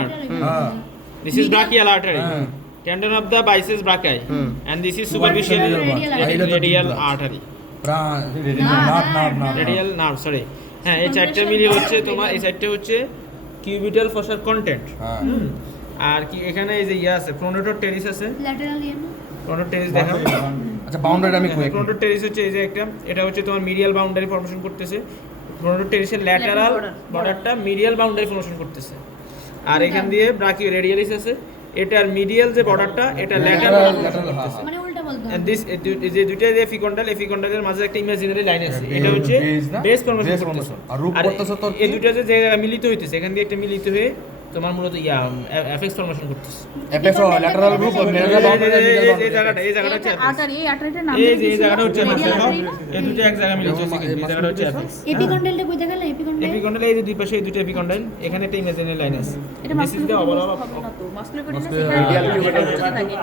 nerve. This is brachial artery. Tendon of the biceps brachii. And this is superficial radial artery. Radial nerve, sorry. হ্যাঁ, এই চারটা মিলিয়ে হচ্ছে তোমার, এই চারটা হচ্ছে কিউবিটাল ফসার কন্টেন্ট। আর কি এখানে এই যে ইয়া আছে, প্রোনোটর টেরিস আছে, ল্যাটারাল ইয়ে না? প্রোনোটর টেরিস দেখা। আচ্ছা, বাউন্ডারি আমি কই। প্রোনোটর টেরিস হচ্ছে এই যে একটা, এটা হচ্ছে তোমার মিডিয়াল বাউন্ডারি ফর্মেশন করতেছে। প্রোনোটর টেরিসের ল্যাটারাল বর্ডারটা মিডিয়াল বাউন্ডারি ফর্মেশন করতেছে। আর এখান দিয়ে ব্রাকিও রেডিয়ালিস আছে, এটার মিডিয়াল যে বর্ডারটা এটা ল্যাটারাল করতেছে। মানে উল্টা বলতে And হবে। this যে দুইটা যে এপিকন্ডাল, এপিকন্ডালের মাঝে একটা ইমাজিনারি লাইন আছে, এটা হচ্ছে বেস ফর্মেশন করতেছে। আর রূপ করতেছে তো এই দুইটা যে জায়গায় মিলিত হইতেছে, এখান দিয়ে একটা মিলিত হয়ে তোমার মূলত ইয়া এফেক্স ফর্মেশন করতেছে। অ্যাপেক্স ল্যাটারাল গ্রুপ এই জায়গাটা হচ্ছে আর্টারি, এই আর্টারিটার নাম এই যে এই জায়গাটা হচ্ছে এই দুটো এক জায়গায় মিলিত হচ্ছে, এই জায়গাটা হচ্ছে এফেক্স। এপিকন্ডালটা কই দেখালে? এপিকন্ডাল এপিকন্ডাল এই যে দুই পাশে এই দুটো এপিকন্ডাল, এখানে একটা ইমাজিনারি লাইন আছে। এটা this is the overall muscular কোডিনাস, এটা রেডিয়াল কিউবিটাল থাকে।